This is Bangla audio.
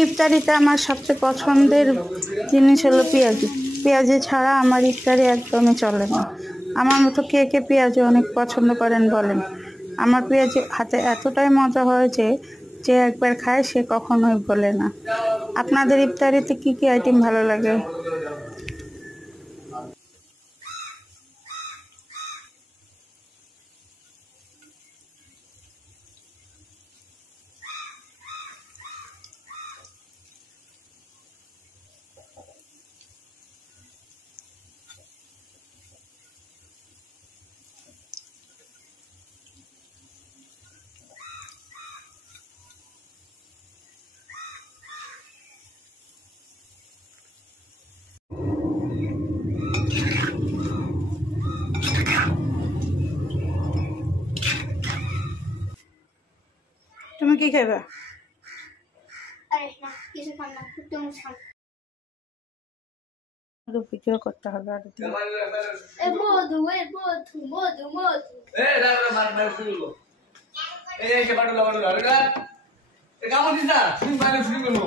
ইফতারিতে আমার সবচেয়ে পছন্দের জিনিস হলো পেঁয়াজি। পেঁয়াজি ছাড়া আমার ইফতারি একদমই চলে না। আমার মতো কে কে পেঁয়াজি অনেক পছন্দ করেন বলেন। আমার পেঁয়াজি হাতে এতটাই মজা হয় যে একবার খায় সে কখনোই ভোলে না। আপনাদের ইফতারিতে কি কি আইটেম ভালো লাগে? তুমি কি খাইবা? ভিডিও করতে হবে আর কামড় দিস না, শুনি শুনি করবো।